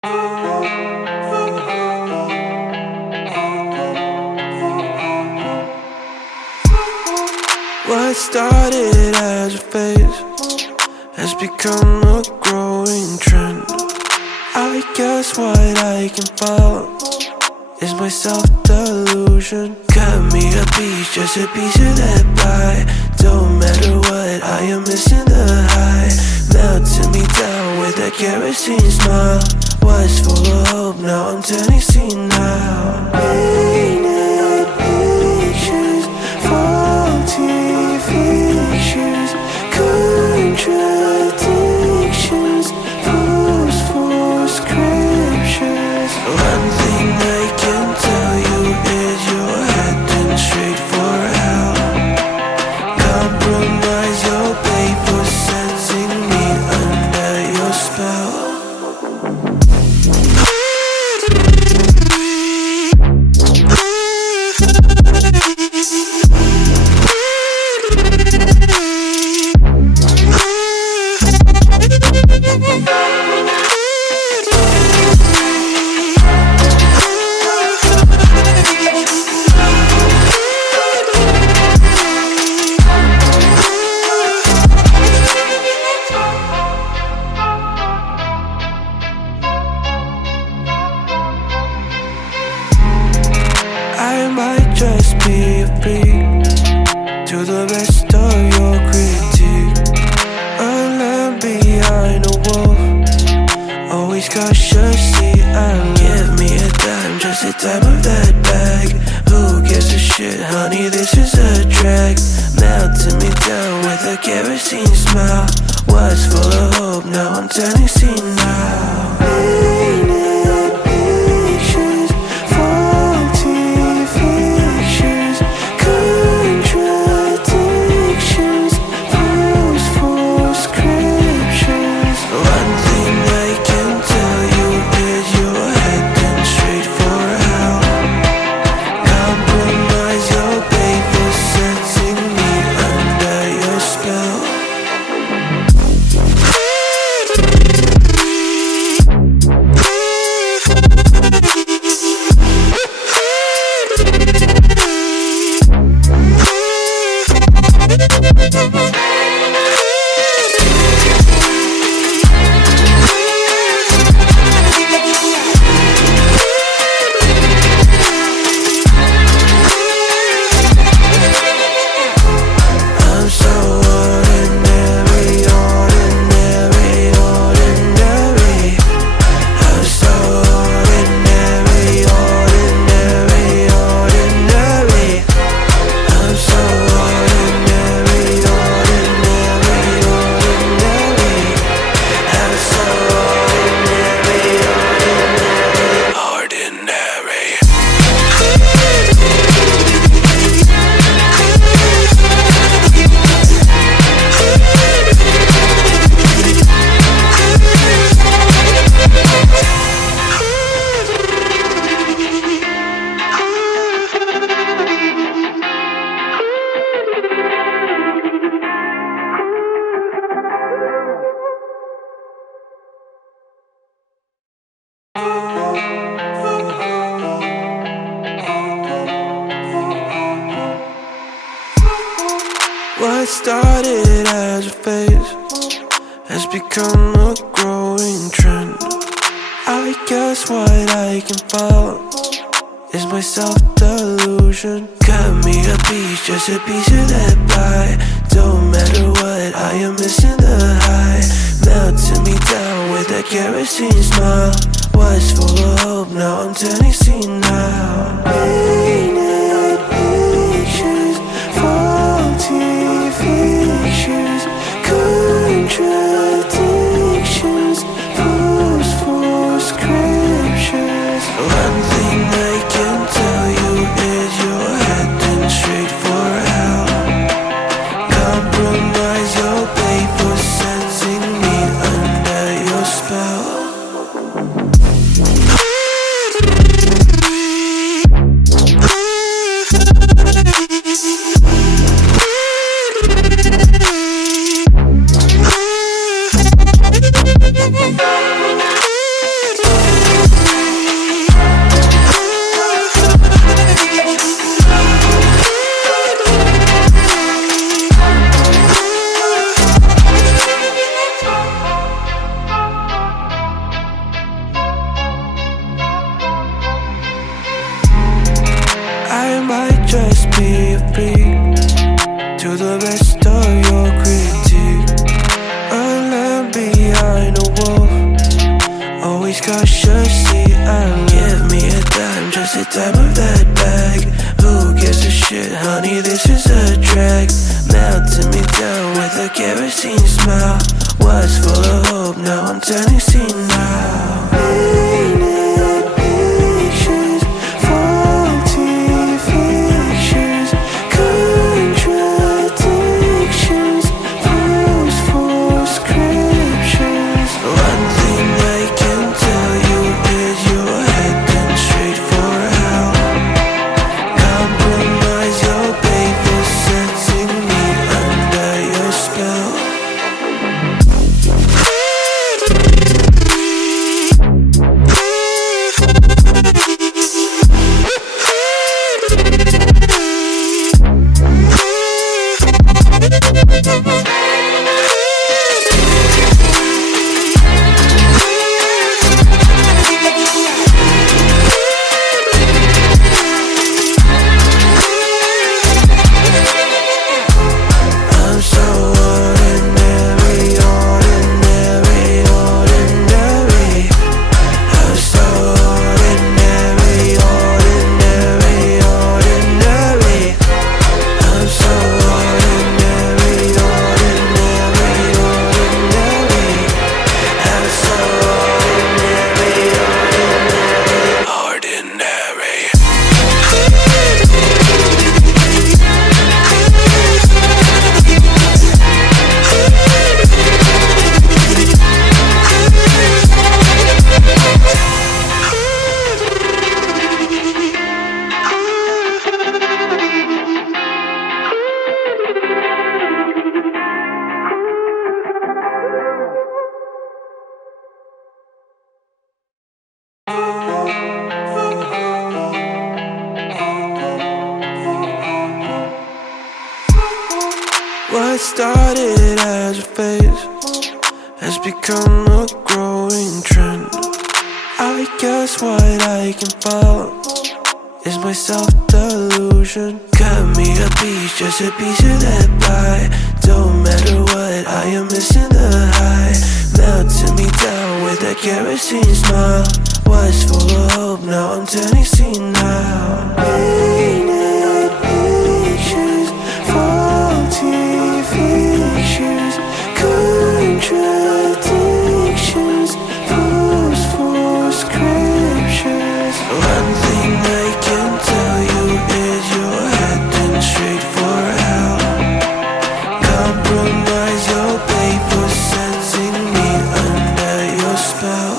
What started as a phase has become a growing trend. I guess what I can follow is my self-delusion. Cut me a piece, just a piece of that pie. Don't matter what, I am missing the high. Melting me down with that kerosene smile. Was full of hope, now I'm turning senile. Painted pictures, faulty fictions, contradictions, forceful scriptures. One thing I can tell you is you're heading straight for hell. Compromise your pay for sensing me under your spell. I might just be a freak to the rest of your critique. A lamb behind a wolf, always cautiously alert. Give me a dime, just a dime of that bag. Who gives a shit, honey, this is a drag. Melting me down with a kerosene smile. Was full of hope, now I'm turning senile. Painted pictures, faulty fictions, contradictions, forceful scriptures. One thing I can tell you is you're heading straight for hell. Compromise your pay for setting me under your spell. I'm so ordinary, ordinary, ordinary. I'm so ordinary, ordinary, ordinary. I'm so ordinary, ordinary, ordinary. I'm so ordinary, ordinary, What started as a phase has become a growing trend. I guess what I can follow is my self-delusion. Cut me a piece, just a piece of that pie. Don't matter what, I am missing the high. Melting me down with that kerosene smile. Was full of hope, now I'm turning senile. Painted pictures, faulty fictions, contradictions, forceful scriptures. One thing I can tell you is you're heading straight for hell. Compromise your pay for setting me under your spell. just be a freak to the rest of your critique. A lamb behind a wall, always cautiously alert. Give me a dime, just a dime of that bag. Who gives a shit, honey, this is a drag. Melting me down with a kerosene smile. Was full of hope, now I'm turning senile. Painted pictures, faulty fictions, contradictions, false scriptures. One thing I can tell you is you're heading straight for hell. Compromise your pay for setting me under your spell. I'm so ordinary, ordinary, ordinary. I'm so ordinary, ordinary, ordinary. I'm so ordinary, ordinary, ordinary. I'm so ordinary, ordinary, ordinary. What started as a phase has become a growing trend. I guess what I can follow is my self-delusion. Cut me a piece, just a piece of that pie. Don't matter what, I am missing the high. Melting me down with a kerosene smile. Was full of hope, now I'm turning senile. Painted pictures, faulty fictions, contradictions, false scriptures. One thing I can tell you is you're heading straight for hell. Compromise your pay for setting me under your spell.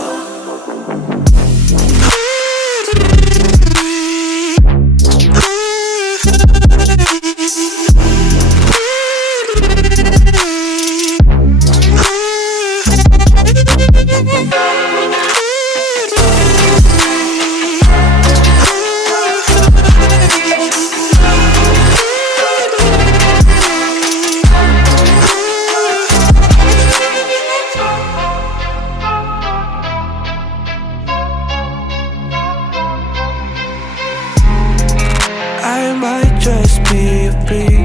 I might just be a freak